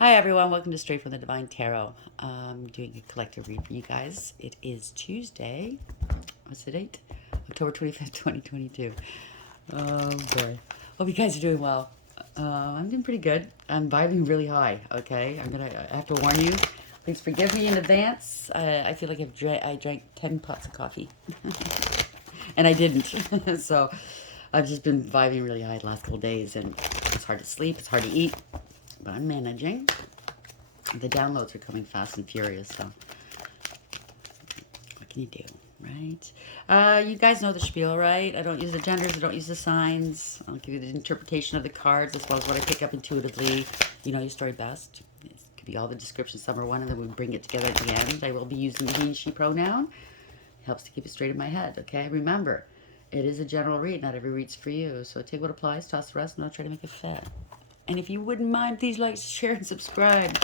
Hi everyone, welcome to Straight from the Divine Tarot. I'm doing a collective read for you guys. It is Tuesday. What's the date? October 25th, 2022. Oh boy. Hope you guys are doing well. I'm doing pretty good. I'm vibing really high, okay? I have to warn you. Please forgive me in advance. I feel like I drank 10 pots of coffee. And I didn't. So I've just been vibing really high the last couple days, and it's hard to sleep, it's hard to eat, but I'm managing. The downloads are coming fast and furious, so what can you do, right? You guys know the spiel, right? I don't use the genders, I don't use the signs. I'll give you the interpretation of the cards as well as what I pick up intuitively. You know your story best. It could be all the descriptions, some are one, and then we bring it together at the end. I will be using the he and she pronoun. It helps to keep it straight in my head, okay? Remember, it is a general read, not every read's for you. So take what applies, toss the rest, and I'll try to make it fit. And if you wouldn't mind, please like, share, and subscribe.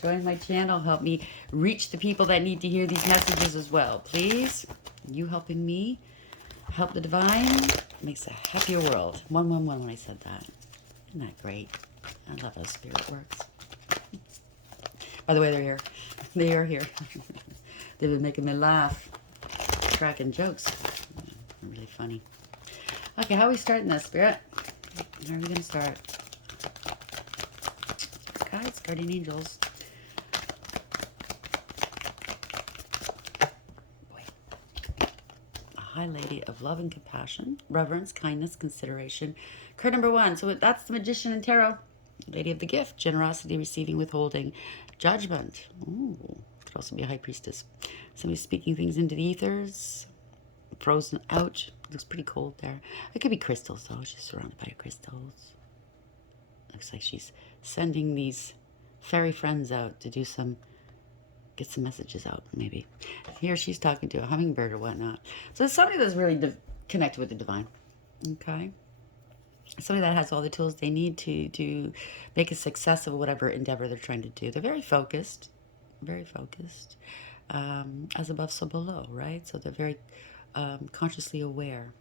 Join my channel. Help me reach the people that need to hear these messages as well. Please, you helping me help the divine makes a happier world. 111 when I said that. Isn't that great? I love how spirit works. By the way, they're here. They are here. They've been making me laugh. Cracking jokes. They're really funny. Okay, how are we starting this, Spirit? How are we going to start? Guides, guardian angels. Boy. A high lady of love and compassion, reverence, kindness, consideration. Card number 1. So that's the magician in tarot. Lady of the gift, generosity, receiving, withholding, judgment. Ooh, could also be a high priestess. Somebody speaking things into the ethers. Frozen. Ouch. Looks pretty cold there. It could be crystals though. She's surrounded by crystals. Looks like she's sending these fairy friends out to do get some messages out, maybe. Here she's talking to a hummingbird or whatnot. So it's somebody that's really connected with the divine. Okay. Somebody that has all the tools they need to make a success of whatever endeavor they're trying to do. They're very focused. Very focused. As above, so below, right? So they're very consciously aware.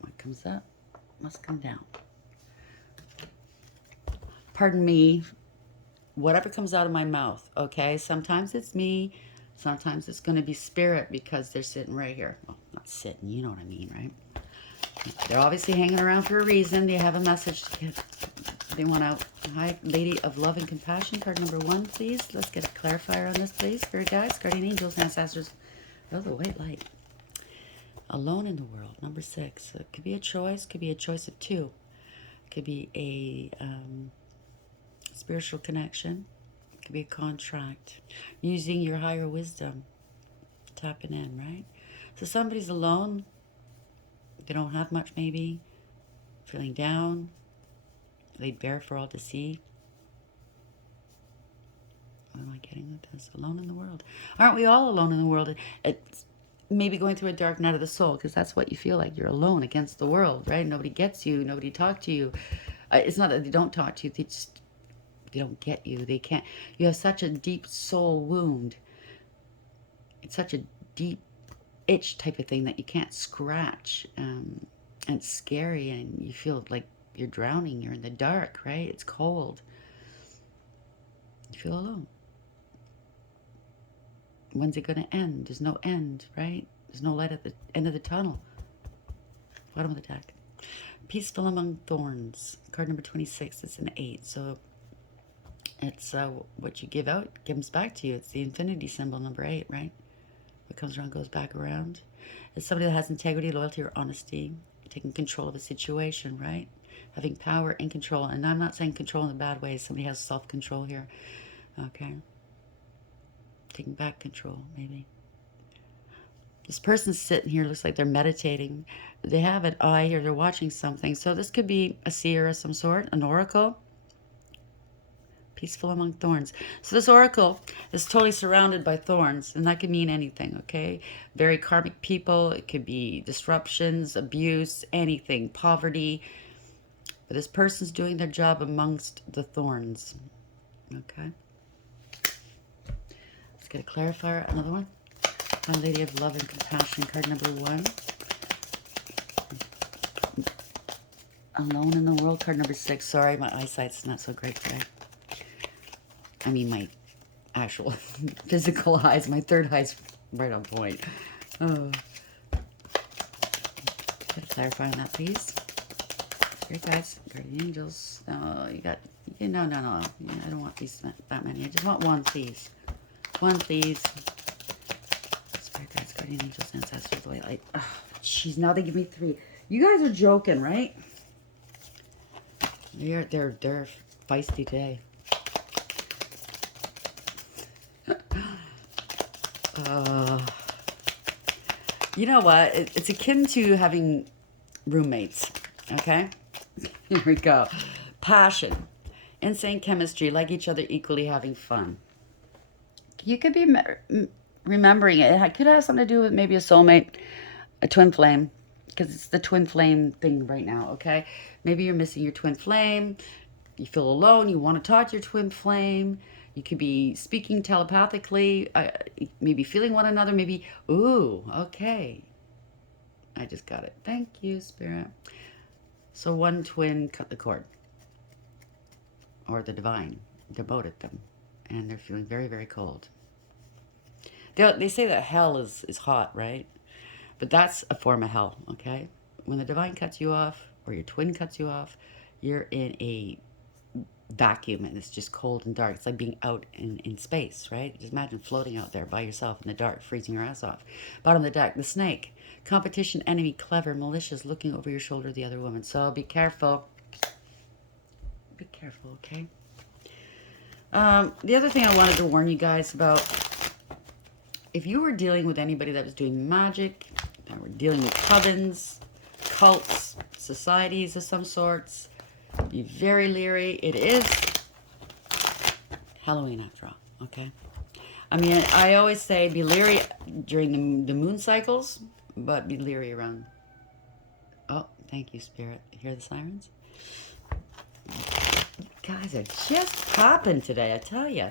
What comes up must come down. Pardon me, whatever comes out of my mouth, okay? Sometimes it's me, sometimes it's going to be spirit because they're sitting right here. Well, not sitting, you know what I mean, right? They're obviously hanging around for a reason. They have a message to get. They want out. Hi, Lady of Love and Compassion, card number 1, please. Let's get a clarifier on this, please. Spirit guides, guardian angels, ancestors. Oh, the white light. Alone in the world, number 6. So it could be a choice, could be a choice of 2. It could be a spiritual connection. It could be a contract. Using your higher wisdom. Tapping in, right? So somebody's alone. They don't have much, maybe. Feeling down. Laid bare for all to see. What am I getting with this? Alone in the world. Aren't we all alone in the world? It's maybe going through a dark night of the soul, because that's what you feel like. You're alone against the world, right? Nobody gets you. Nobody talks to you. It's not that they don't talk to you. They don't get you. They can't. You have such a deep soul wound. It's such a deep itch type of thing that you can't scratch. And it's scary, and you feel like you're drowning. You're in the dark, right? It's cold. You feel alone. When's it going to end? There's no end, right? There's no light at the end of the tunnel. Bottom of the deck. Peaceful among thorns. Card number 26. It's an 8. So it's what you give out comes back to you. It's the infinity symbol, number 8, right? What comes around goes back around. It's somebody that has integrity, loyalty, or honesty. Taking control of a situation, right? Having power and control. And I'm not saying control in a bad way. Somebody has self-control here. Okay. Taking back control, maybe. This person's sitting here, looks like they're meditating. They have an eye or they're watching something. So this could be a seer of some sort, an oracle. Peaceful among thorns. So this oracle is totally surrounded by thorns, and that could mean anything, okay? Very karmic people. It could be disruptions, abuse, anything, poverty. But this person's doing their job amongst the thorns, okay? Let's get a clarifier. Another one. My Lady of Love and Compassion, card number 1. Alone in the World, card number 6. Sorry, my eyesight's not so great today. I mean, my actual physical eyes. My third eye's right on point. Oh. Could you clarify on that, please? Spirit guides, guardian angels. No, you got... No, no, no. Yeah, I don't want these that many. I just want one, please. One, please. Spirit guides, guardian angels, ancestors, the white light. Oh, jeez, now they give me 3. You guys are joking, right? They're feisty today. You know what? It's akin to having roommates. Okay? Here we go. Passion. Insane chemistry. Like each other, equally having fun. You could be remembering it. It could have something to do with maybe a soulmate, a twin flame. Because it's the twin flame thing right now, okay? Maybe you're missing your twin flame. You feel alone. You want to talk to your twin flame. You could be speaking telepathically. Maybe feeling one another. Maybe, ooh, okay. I just got it. Thank you, Spirit. So one twin cut the cord. Or the divine demoted them. And they're feeling very, very cold. They say that hell is hot, right? But that's a form of hell, okay? When the divine cuts you off, or your twin cuts you off, you're in a vacuum and it's just cold and dark. It's like being out in space, right? Just imagine floating out there by yourself in the dark, freezing your ass off. Bottom of the deck, the snake. Competition, enemy, clever, malicious, looking over your shoulder at the other woman. So be careful. Be careful, okay? The other thing I wanted to warn you guys about, if you were dealing with anybody that was doing magic, that were dealing with covens, cults, societies of some sorts, be very leery. It is Halloween after all, okay? I mean, I always say be leery during the moon cycles, but be leery around. Oh, thank you, Spirit. Hear the sirens? You guys are just popping today, I tell you.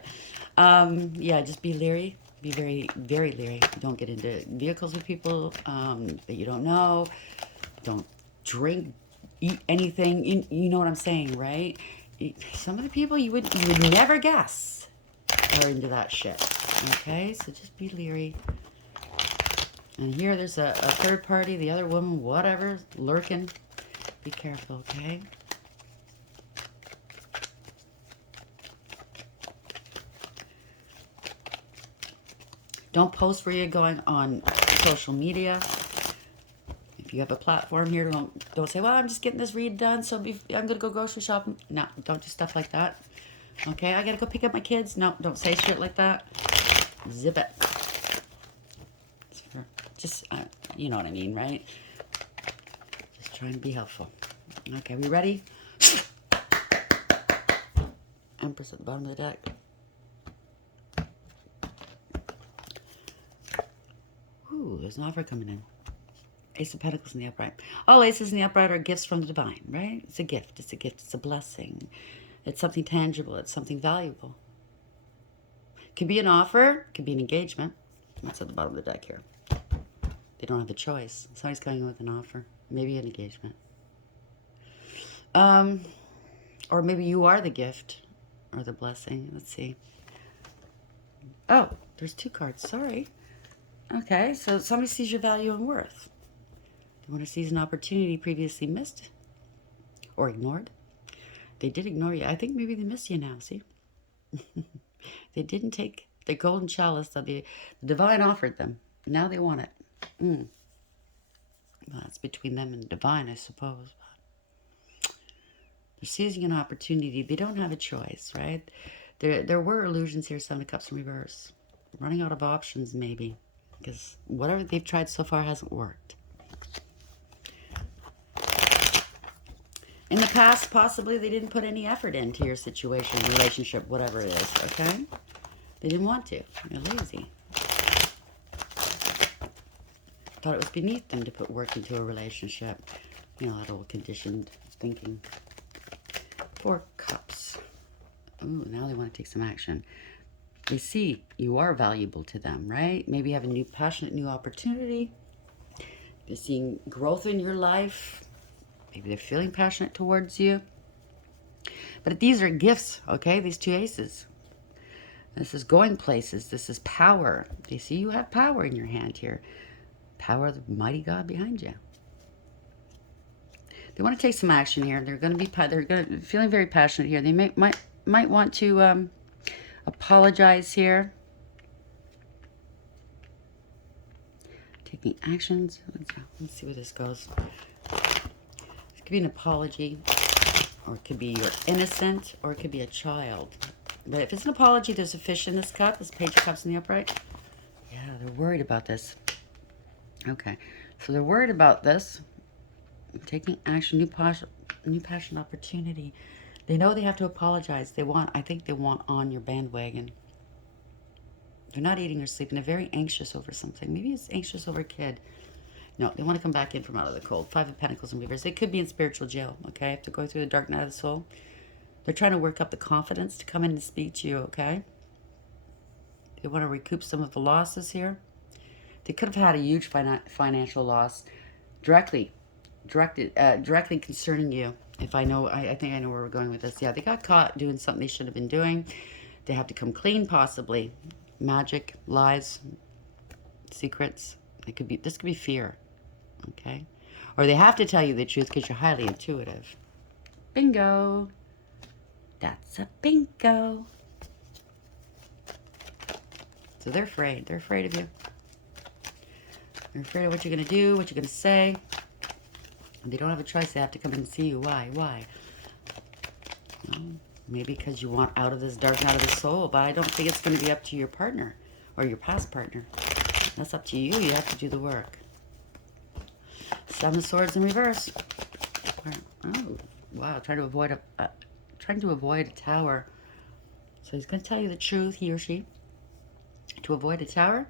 Yeah, just be leery. Be very, very leery. Don't get into vehicles with people that you don't know. Don't drink, eat anything. You know what I'm saying, right? Some of the people you would never guess are into that shit. Okay, so just be leery. And here there's a third party, the other woman, whatever, lurking. Be careful, okay? Don't post where you're going on social media. If you have a platform here, don't say, well, I'm just getting this read done, so I'm going to go grocery shopping. No, don't do stuff like that. Okay, I got to go pick up my kids. No, don't say shit like that. Zip it. Just, you know what I mean, right? Just trying to be helpful. Okay, we ready? Empress at the bottom of the deck. Ooh, there's an offer coming in. Ace of Pentacles in the upright. All aces in the upright are gifts from the divine, right? It's a gift. It's a gift. It's a blessing. It's something tangible. It's something valuable. Could be an offer. Could be an engagement. That's at the bottom of the deck here. They don't have a choice. Somebody's coming with an offer. Maybe an engagement. Or maybe you are the gift or the blessing. Let's see. Oh, there's 2 cards. Sorry. Okay, so somebody sees your value and worth. They want to seize an opportunity previously missed or ignored. They did ignore you. I think maybe they miss you now, see? They didn't take the golden chalice that the divine offered them. Now they want it. Well, that's between them and the divine, I suppose. They're seizing an opportunity. They don't have a choice, right? There were illusions here, 7 of Cups in reverse. Running out of options, maybe. Because whatever they've tried so far hasn't worked. In the past, possibly they didn't put any effort into your situation, relationship, whatever it is, okay? They didn't want to. They're lazy. Thought it was beneath them to put work into a relationship. You know, that old conditioned thinking. 4 Cups. Ooh, now they want to take some action. They see you are valuable to them, right? Maybe you have a new passionate new opportunity. They're seeing growth in your life. Maybe they're feeling passionate towards you. But these are gifts, okay? These 2 aces. This is going places. This is power. You see, you have power in your hand here. Power of the mighty God behind you. They want to take some action here. They're going to be feeling very passionate here. They might want to apologize here. Taking actions. Let's see where this goes. This could be an apology, or it could be you're innocent, or it could be a child. But if it's an apology, there's a fish in this cup. This Page of Cups in the upright. Yeah, they're worried about this. Okay, so they're worried about this. Taking action, new passion, opportunity. They know they have to apologize. I think they want on your bandwagon. They're not eating or sleeping. They're very anxious over something. Maybe it's anxious over a kid. No, they want to come back in from out of the cold. 5 of Pentacles in reverse. They could be in spiritual jail, okay? Have to go through the dark night of the soul. They're trying to work up the confidence to come in and speak to you, okay? They want to recoup some of the losses here. They could have had a huge financial loss directly concerning you. If I know, I think I know where we're going with this. Yeah, they got caught doing something they should have been doing. They have to come clean, possibly. Magic, lies, secrets. This could be fear, okay? Or they have to tell you the truth because you're highly intuitive. Bingo. That's a bingo. So they're afraid. They're afraid of you. They're afraid of what you're going to do, what you're going to say. And they don't have a choice. They have to come in and see you. Why? Why? Well, maybe because you want out of this dark night of the soul, but I don't think it's going to be up to your partner or your past partner. That's up to you. You have to do the work. 7 of Swords in reverse. Oh, wow. Trying to avoid a tower. So he's going to tell you the truth, he or she. To avoid a tower.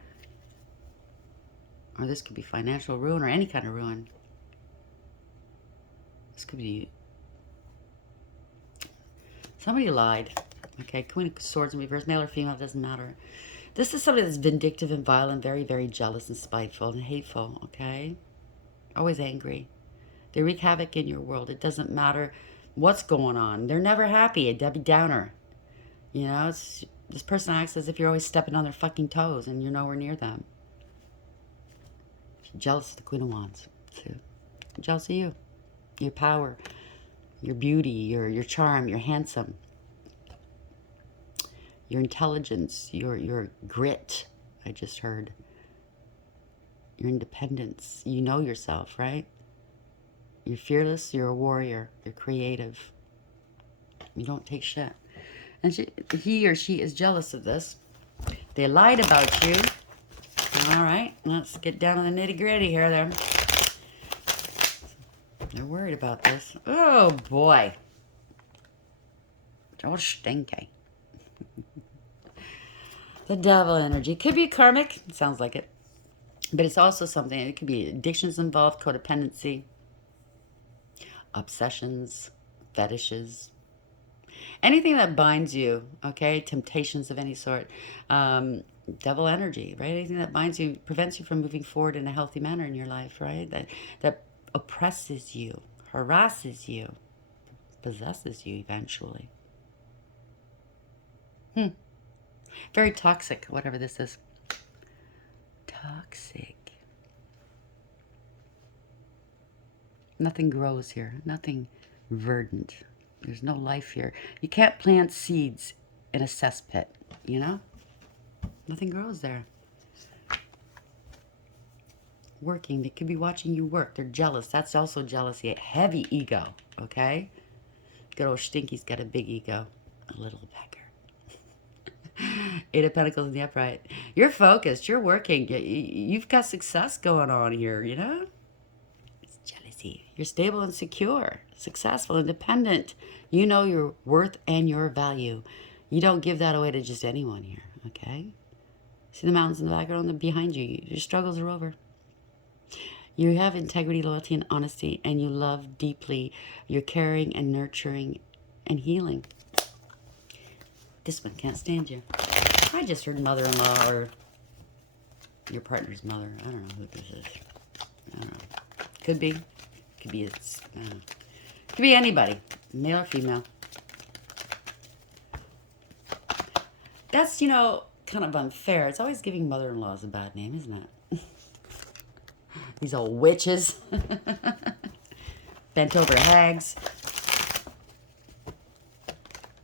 Or this could be financial ruin or any kind of ruin. This could be... Somebody lied. Okay, Queen of Swords in reverse. Male or female, it doesn't matter. This is somebody that's vindictive and violent, very, very jealous and spiteful and hateful, okay? Always angry. They wreak havoc in your world. It doesn't matter what's going on. They're never happy. A Debbie Downer. You know, this person acts as if you're always stepping on their fucking toes and you're nowhere near them. She's jealous of the Queen of Wands, too. Jealous of you. Your power. Your beauty. Your charm. You're handsome. Your intelligence, your grit, I just heard. Your independence. You know yourself, right? You're fearless, you're a warrior, you're creative. You don't take shit. And he or she is jealous of this. They lied about you. All right, let's get down to the nitty-gritty here. They're worried about this. Oh, boy. Oh, shtinky. The devil energy. Could be karmic. It sounds like it. But it's also something. It could be addictions involved, codependency, obsessions, fetishes. Anything that binds you, okay? Temptations of any sort. Devil energy, right? Anything that binds you, prevents you from moving forward in a healthy manner in your life, right? That oppresses you, harasses you, possesses you eventually. Very toxic, whatever this is. Toxic. Nothing grows here. Nothing verdant. There's no life here. You can't plant seeds in a cesspit, you know? Nothing grows there. Working. They could be watching you work. They're jealous. That's also jealousy. A heavy ego, okay? Good old Shtinky's got a big ego. A little pecker. 8 of Pentacles in the upright. You're focused. You're working. You've got success going on here, you know? It's jealousy. You're stable and secure. Successful, independent. You know your worth and your value. You don't give that away to just anyone here, okay? See the mountains in the background behind you. Your struggles are over. You have integrity, loyalty, and honesty, and you love deeply. You're caring and nurturing and healing. This one can't stand you. I just heard mother-in-law or your partner's mother. I don't know who this is. I don't know. Could be. Could be it's. I don't know. Could be anybody, male or female. That's, you know, kind of unfair. It's always giving mother-in-laws a bad name, isn't it? These old witches. Bent over hags.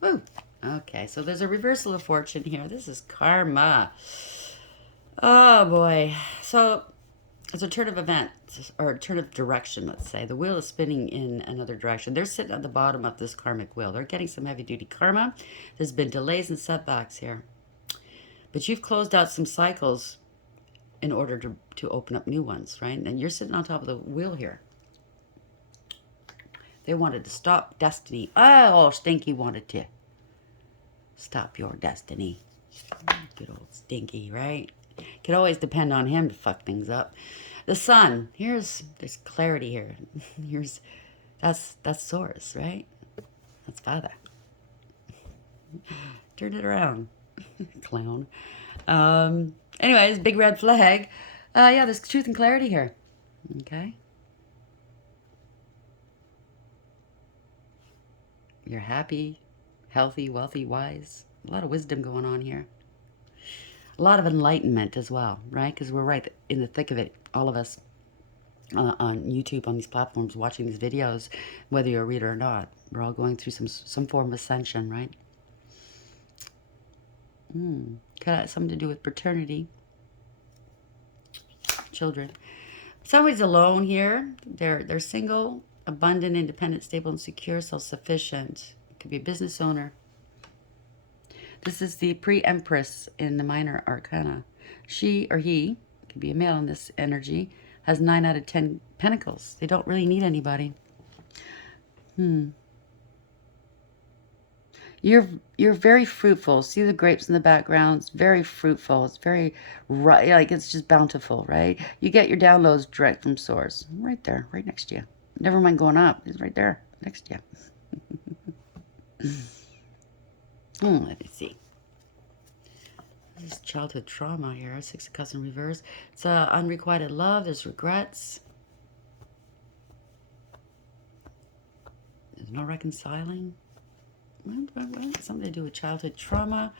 Woo. Okay, so there's a reversal of fortune here. This is karma. Oh boy. So it's a turn of events, or a turn of direction, let's say. The wheel is spinning in another direction. They're sitting at the bottom of this karmic wheel. They're getting some heavy duty karma. There's been delays and setbacks here. But you've closed out some cycles in order to open up new ones, right? And you're sitting on top of the wheel here. They wanted to stop destiny. Oh, Shtinky wanted to stop your destiny. Good old Stinky, right? Could always depend on him to fuck things up. The sun. There's clarity here. That's Source, right? That's Father. Turn it around, clown. Anyways, big red flag. Yeah, there's truth and clarity here. Okay. You're happy, healthy, wealthy, wise. A lot of wisdom going on here. A lot of enlightenment as well, right? Because we're right in the thick of it, all of us on YouTube, on these platforms, watching these videos, whether you're a reader or not. We're all going through some form of ascension, right? Could have something to do with paternity, children. Somebody's alone here. They're single, abundant, independent, stable, and secure, self-sufficient. It could be a business owner. This is the pre-empress in the minor arcana. She or he, could be a male in this energy, has 9 out of 10 pentacles. They don't really need anybody. You're very fruitful. See the grapes in the background? It's very fruitful. It's very right, like it's just bountiful, right? You get your downloads direct from source. Right there, right next to you. Never mind going up. It's right there, next to you. Let me see. This is childhood trauma here. 6 of Cups in reverse. It's unrequited love. There's regrets. There's no reconciling. Something to do with childhood trauma,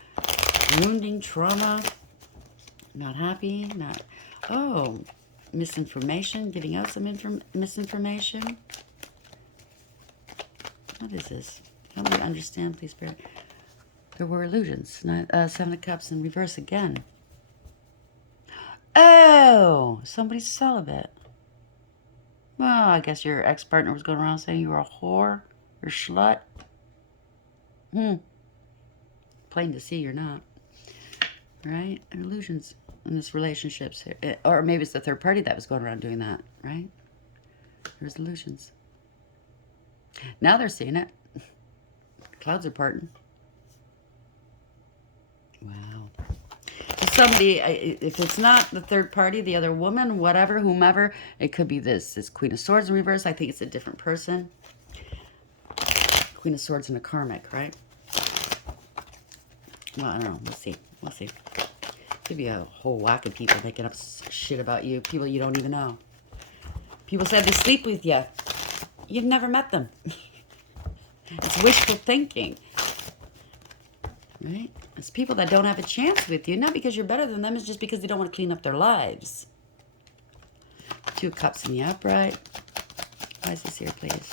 wounding trauma, not happy, not, oh, misinformation, giving out some misinformation. What is this? Help me understand, please, Spirit. There were illusions. 7 of Cups in reverse again. Oh, somebody's celibate. Well, I guess your ex-partner was going around saying you were a whore, or slut. Plain to see you're not. Right? Illusions in this relationships. Or maybe it's the third party that was going around doing that, right? There's illusions. Now they're seeing it. Clouds are parting. Wow. So somebody, if it's not the third party, the other woman, whatever, whomever, it could be this Queen of Swords in reverse. I think it's a different person. Queen of Swords in a karmic, right? Well, I don't know. We'll see. We'll see. Could be a whole whack of people making up shit about you. People you don't even know. People said they sleep with you. You've never met them. It's wishful thinking. Right? It's people that don't have a chance with you. Not because you're better than them. It's just because they don't want to clean up their lives. 2 of Cups in the upright. Why is this here, please?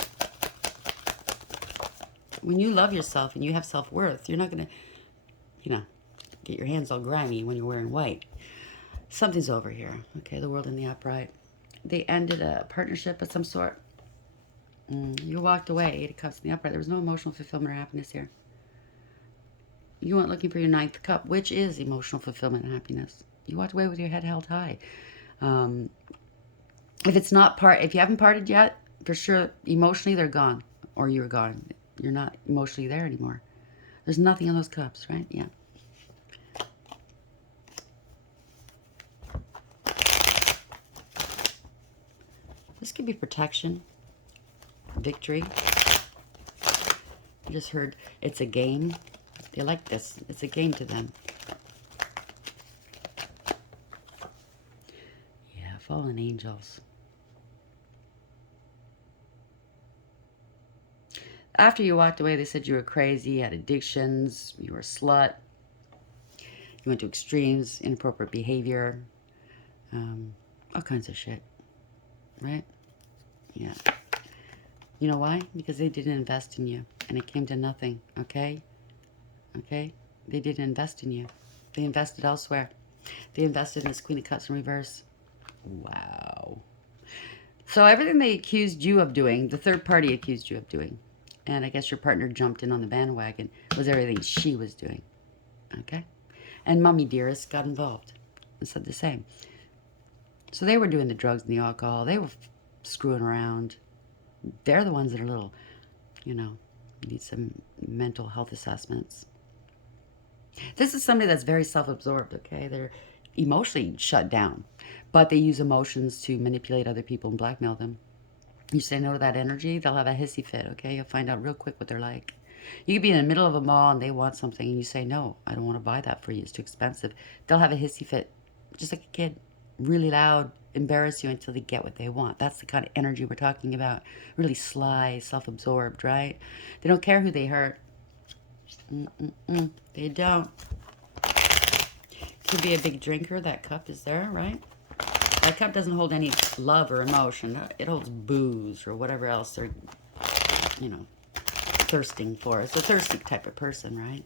When you love yourself and you have self-worth, you're not going to, you know, get your hands all grimy when you're wearing white. Something's over here. Okay, the World in the upright. They ended a partnership of some sort. You walked away. 8 of Cups in the upright. There was no emotional fulfillment or happiness here. You went looking for your 9th cup, which is emotional fulfillment and happiness. You walked away with your head held high. If it's not if you haven't parted yet, for sure, emotionally they're gone, or you're gone. You're not emotionally there anymore. There's nothing in those cups, right? Yeah. This could be protection, victory. I just heard it's a game. They like this. It's a game to them. Yeah, fallen angels. After you walked away, they said you were crazy, you had addictions, you were a slut. You went to extremes, inappropriate behavior, all kinds of shit, right? Yeah. You know why? Because they didn't invest in you, and it came to nothing, okay? Okay? They didn't invest in you. They invested elsewhere. They invested in this Queen of Cups in reverse. Wow. So everything they accused you of doing, the third party accused you of doing, and I guess your partner jumped in on the bandwagon, was everything she was doing, okay? And Mommy Dearest got involved and said the same. So they were doing the drugs and the alcohol. They were screwing around. They're the ones that are little, you know, need some mental health assessments. This is somebody that's very self-absorbed, okay? They're emotionally shut down, but they use emotions to manipulate other people and blackmail them. You say no to that energy, they'll have a hissy fit, okay? You'll find out real quick what they're like. You could be in the middle of a mall and they want something and you say, no, I don't want to buy that for you. It's too expensive. They'll have a hissy fit, just like a kid, really loud, embarrass you until they get what they want. That's the kind of energy we're talking about. Really sly, self-absorbed, right? They don't care who they hurt. They don't. Could be a big drinker. That cup is there, right? That cup doesn't hold any love or emotion. It holds booze or whatever else they're, you know, thirsting for. It's a thirsty type of person, right?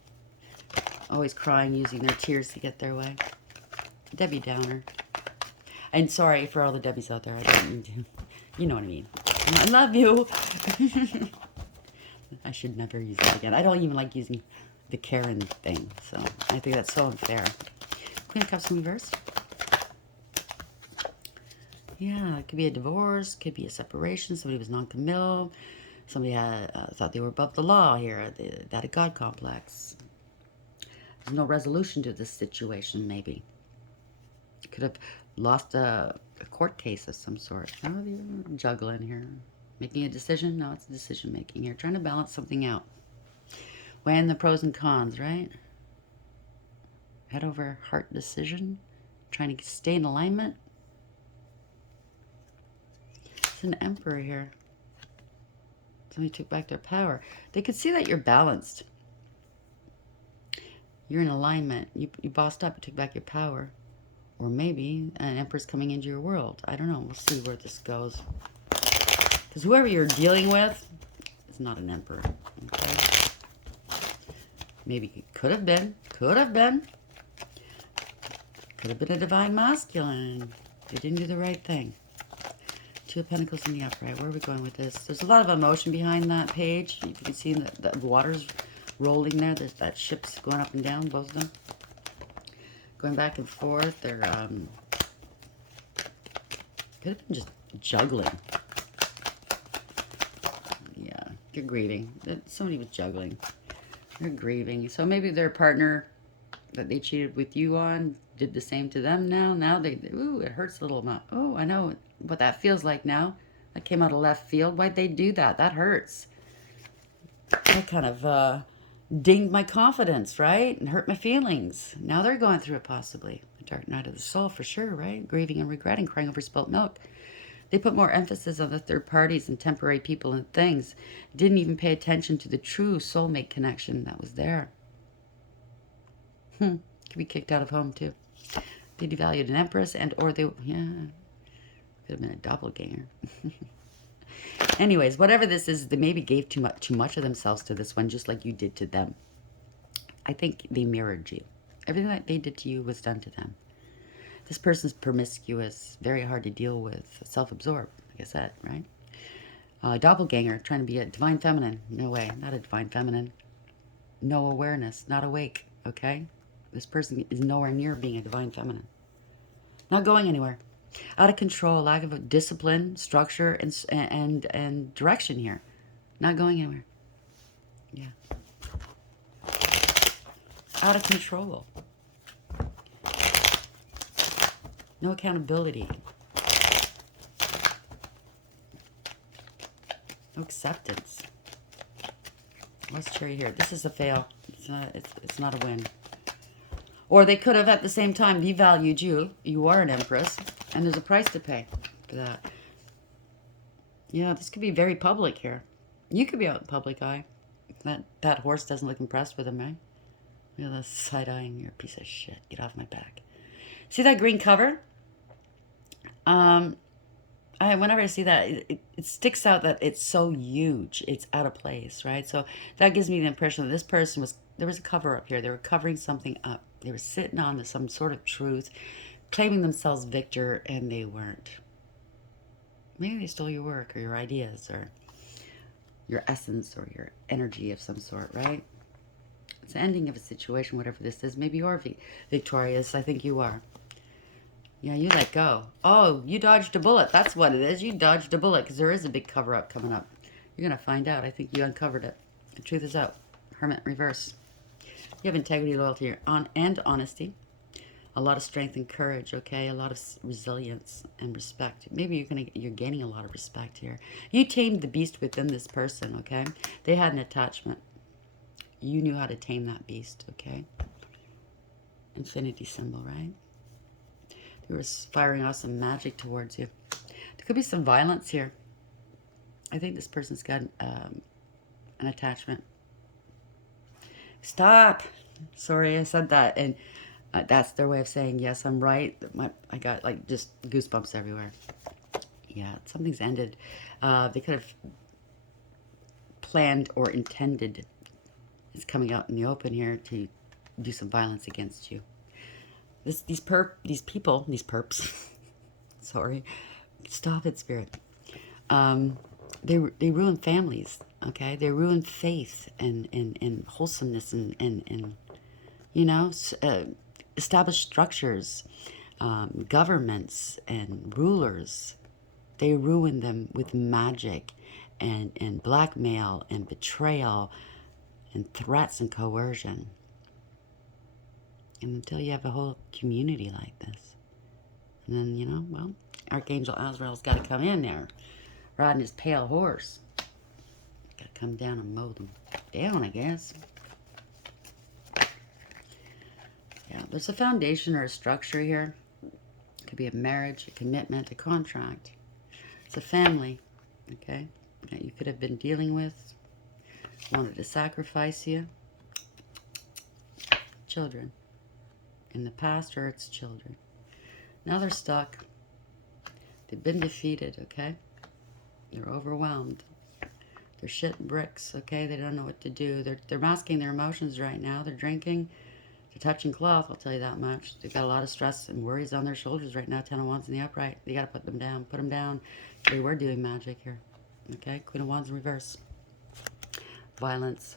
Always crying, using their tears to get their way. Debbie Downer. And sorry for all the Debbies out there. I don't mean to. You know what I mean. I love you. I should never use that again. I don't even like using the Karen thing. So I think that's so unfair. Queen of Cups in reverse. Yeah, it could be a divorce, could be a separation. Somebody was non-committal. Somebody had thought they were above the law here. They had a God complex. There's no resolution to this situation, maybe. Could have lost a court case of some sort. Oh, they're juggling here. Making a decision? No, it's decision making here. Trying to balance something out. Weighing the pros and cons, right? Head over heart decision. Trying to stay in alignment. It's an emperor here. Somebody took back their power. They could see that you're balanced. You're in alignment. You bossed up. You took back your power. Or maybe an empress coming into your world. I don't know. We'll see where this goes. Because whoever you're dealing with is not an emperor. Okay? Maybe it could have been. Could have been. Could have been a divine masculine. They didn't do the right thing. Two of Pentacles in the upright. Where are we going with this? There's a lot of emotion behind that page. You can see the water's rolling there. There's that ship's going up and down, both of them. Going back and forth. They're, could have been just juggling. Yeah, you're grieving. Somebody was juggling. They're grieving. So maybe their partner that they cheated with you on did the same to them now. Now ooh, it hurts a little amount. Oh, I know what that feels like now. That came out of left field. Why'd they do that? That hurts. That kind of dinged my confidence, right? And hurt my feelings. Now they're going through it possibly. The dark night of the soul for sure, right? Grieving and regretting, crying over spilt milk. They put more emphasis on the third parties and temporary people and things. Didn't even pay attention to the true soulmate connection that was there. Could be kicked out of home too. They devalued an empress and or they, yeah, could have been a doppelganger. Anyways, whatever this is, they maybe gave too much of themselves to this one, just like you did to them. I think they mirrored you. Everything that they did to you was done to them. This person's promiscuous, very hard to deal with, self-absorbed, like I said, right? Doppelganger, trying to be a divine feminine. No way, not a divine feminine. No awareness, not awake, okay? This person is nowhere near being a divine feminine. Not going anywhere. Out of control, lack of discipline, structure, and direction here. Not going anywhere. Yeah. Out of control. No accountability. No acceptance. What's cherry here? This is a fail. It's not a win. Or they could have at the same time devalued you. You are an empress. And there's a price to pay for that. Yeah, this could be very public here. You could be out in public eye. That horse doesn't look impressed with him, right? Look at this side-eyeing. You're a piece of shit. Get off my back. See that green cover? Whenever I see that, it sticks out that it's so huge. It's out of place, right? So that gives me the impression that this person there was a cover up here. They were covering something up. They were sitting on some sort of truth, claiming themselves victor, and they weren't. Maybe they stole your work or your ideas or your essence or your energy of some sort, right? It's the ending of a situation, whatever this is. Maybe you're victorious. I think you are. Yeah, you let go. Oh, you dodged a bullet. That's what it is. You dodged a bullet because there is a big cover-up coming up. You're going to find out. I think you uncovered it. The truth is out. Hermit reverse. You have integrity, loyalty, and honesty. A lot of strength and courage, okay? A lot of resilience and respect. Maybe you're gaining a lot of respect here. You tamed the beast within this person, okay? They had an attachment. You knew how to tame that beast, okay? Infinity symbol, right? They were firing off some magic towards you. There could be some violence here. I think this person's got an attachment. Stop. Sorry, I said that. And that's their way of saying, yes, I'm right. I got like just goosebumps everywhere. Yeah, something's ended. They could have planned or intended. It's coming out in the open here to do some violence against you. These perps, sorry, stop it, spirit. They ruin families, okay? They ruin faith and wholesomeness and you know, established structures, governments and rulers. They ruin them with magic and blackmail and betrayal and threats and coercion. And until you have a whole community like this. And then, you know, well, Archangel Azrael's got to come in there, riding his pale horse. Got to come down and mow them down, I guess. Yeah, there's a foundation or a structure here. It could be a marriage, a commitment, a contract. It's a family, okay, that you could have been dealing with. Wanted to sacrifice you. Children. In the past, or it's children. Now they're stuck. They've been defeated, okay? They're overwhelmed. They're shitting bricks, okay? They don't know what to do. They're masking their emotions right now. They're drinking. They're touching cloth, I'll tell you that much. They've got a lot of stress and worries on their shoulders right now. 10 of Wands in the upright. You got to put them down. Put them down. Okay, we're doing magic here. Okay? Queen of Wands in reverse. Violence.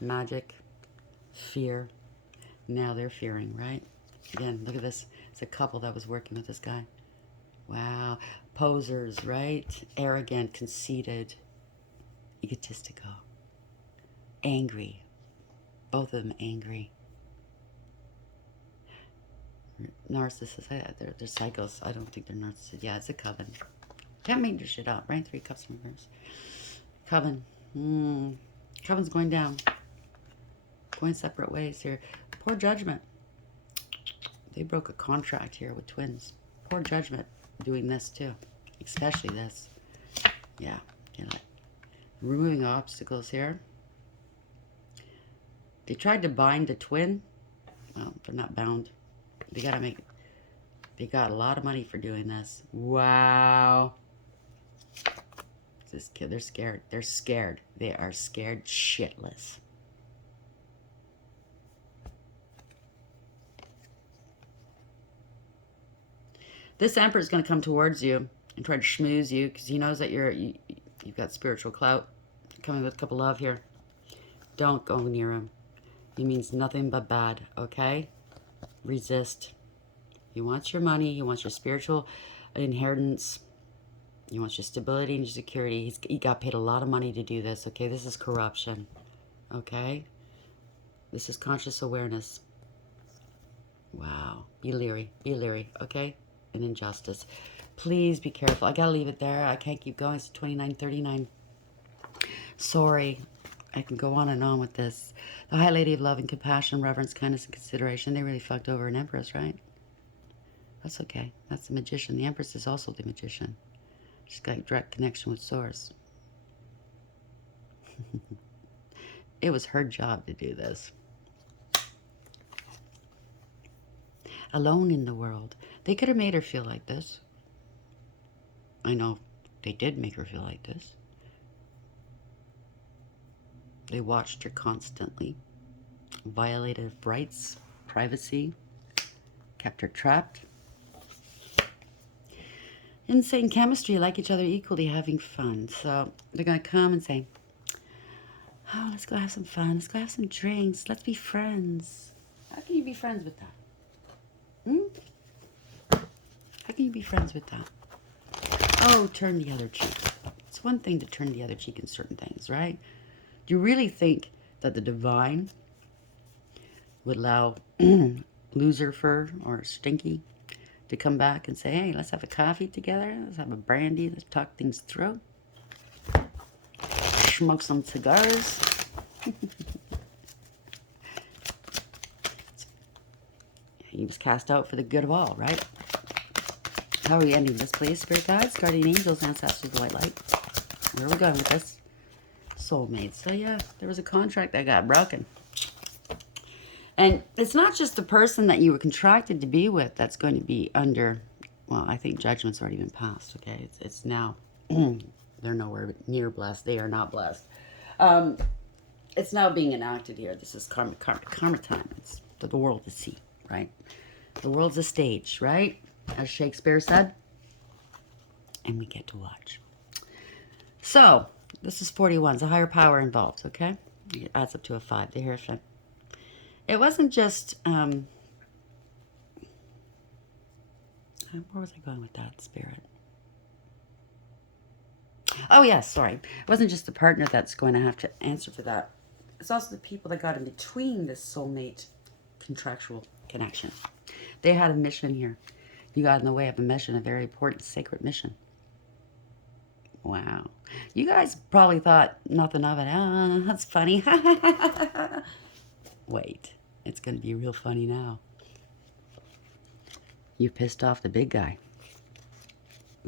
Magic. Fear. Now they're fearing, right? Again, look at this. It's a couple that was working with this guy. Wow. Posers, right? Arrogant, conceited, egotistical, angry. Both of them angry. Narcissists. They're psychos. I don't think they're narcissists. Yeah, it's a coven. Can't make your shit up, right? 3 cups in reverse. Coven. Coven's going down. Going separate ways here. Poor judgment. They broke a contract here with twins. Poor judgment doing this too. Especially this. Yeah. You know, removing obstacles here. They tried to bind a twin. Well, they're not bound. They gotta make it. They got a lot of money for doing this. Wow. This kid, they're scared. They're scared. They are scared shitless. This emperor is going to come towards you and try to schmooze you because he knows that you've got spiritual clout. Coming with a cup of love here. Don't go near him. He means nothing but bad, okay? Resist. He wants your money. He wants your spiritual inheritance. He wants your stability and your security. He got paid a lot of money to do this, okay? This is corruption, okay? This is conscious awareness. Wow. Be leery, okay? An injustice. Please be careful. I gotta leave it there. I can't keep going. It's 29:39. Sorry. I can go on and on with this. The High Lady of Love and Compassion, Reverence, Kindness, and Consideration. They really fucked over an Empress, right? That's okay. That's the Magician. The Empress is also the Magician. She's got a direct connection with Source. It was her job to do this. alone in the world. They could have made her feel like this. I know they did make her feel like this. They watched her constantly, violated her rights, privacy, kept her trapped. Insane chemistry, like each other equally, having fun. So they're going to come and say, oh, let's go have some fun. Let's go have some drinks. Let's be friends. How can you be friends with that? How can you be friends with that? Oh, turn the other cheek. It's one thing to turn the other cheek in certain things, right? Do you really think that the divine would allow Lucifer or Shtinky to come back and say, hey, let's have a coffee together. Let's have a brandy. Let's talk things through. Smoke some cigars. He was cast out for the good of all, right? How are we ending this, please? Spirit guides, guardian angels, ancestors, the white light. Where are we going with this? Soulmates. So yeah, there was a contract that got broken. And it's not just the person that you were contracted to be with that's going to be under, well, I think judgment's already been passed, okay? It's now, they're nowhere near blessed. They are not blessed. It's now being enacted here. This is karmic karma time. It's the world to see, right? The world's a stage, right? As Shakespeare said. And we get to watch. So, this is 41. It's a higher power involved, okay? It adds up to a 5, the Hierophant. It wasn't just, where was I going with that, Spirit? Oh, yes, sorry. It wasn't just the partner that's going to have to answer for that. It's also the people that got in between this soulmate contractual connection. They had a mission here. You got in the way of a mission, a very important sacred mission. Wow. You guys probably thought nothing of it. Oh, that's funny. Wait, it's going to be real funny now. You pissed off the big guy.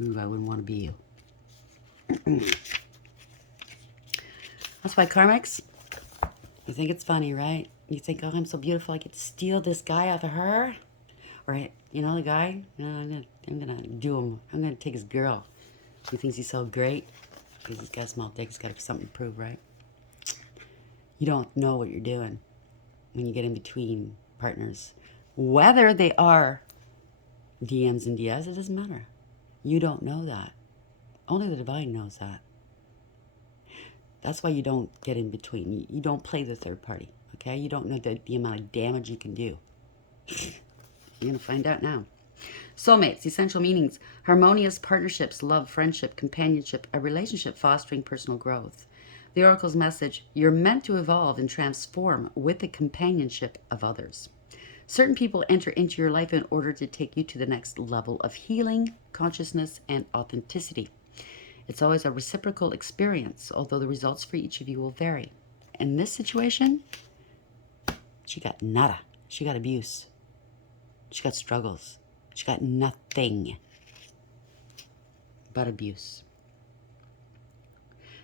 Ooh, I wouldn't want to be you. That's why, Karmics, you think it's funny, right? You think, oh, I'm so beautiful, I get to steal this guy off of her? Or, you know, the guy, you know, I'm gonna do him. I'm going to take his girl. He thinks he's so great because he's got a small dick. He's got something to prove, right? You don't know what you're doing when you get in between partners. Whether they are DMs and DS, it doesn't matter. You don't know that. Only the divine knows that. That's why you don't get in between. You don't play the third party, okay? You don't know the amount of damage you can do. You're going to find out now. Soulmates, essential meanings: harmonious partnerships, love, friendship, companionship, a relationship fostering personal growth. The Oracle's message: you're meant to evolve and transform with the companionship of others. Certain people enter into your life in order to take you to the next level of healing, consciousness, and authenticity. It's always a reciprocal experience, although the results for each of you will vary. In this situation, she got nada. She got abuse. She got struggles. She got nothing but abuse.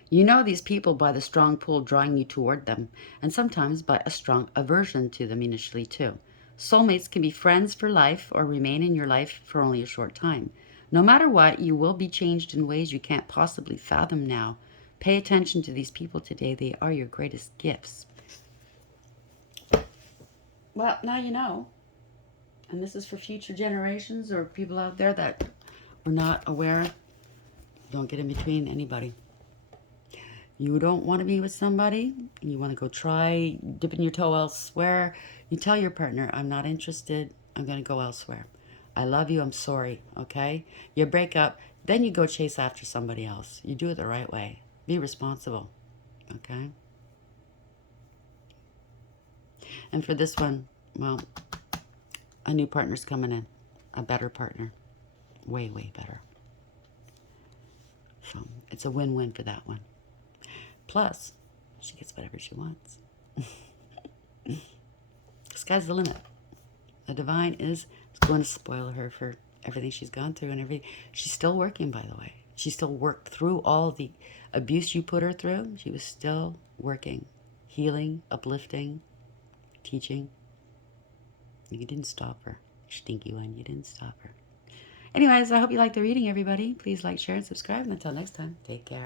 You know these people by the strong pull drawing you toward them, and sometimes by a strong aversion to them initially too. Soulmates can be friends for life or remain in your life for only a short time. No matter what, you will be changed in ways you can't possibly fathom now. Pay attention to these people today. They are your greatest gifts. Well, now you know. And this is for future generations or people out there that are not aware. Don't get in between anybody. You don't want to be with somebody, you want to go try dipping your toe elsewhere, you tell your partner, I'm not interested, I'm going to go elsewhere. I love you, I'm sorry, okay? You break up, then you go chase after somebody else. You do it the right way. Be responsible, okay? And for this one, well, a new partner's coming in. A better partner. Way, way better. So it's a win-win for that one. Plus, she gets whatever she wants. Sky's the limit. The divine is going to spoil her for everything she's gone through and everything. She's still working, by the way. She still worked through all the abuse you put her through. She was still working, healing, uplifting, teaching. You didn't stop her. Shtinky one. You didn't stop her. Anyways, I hope you liked the reading, everybody. Please like, share, and subscribe. And until next time, take care.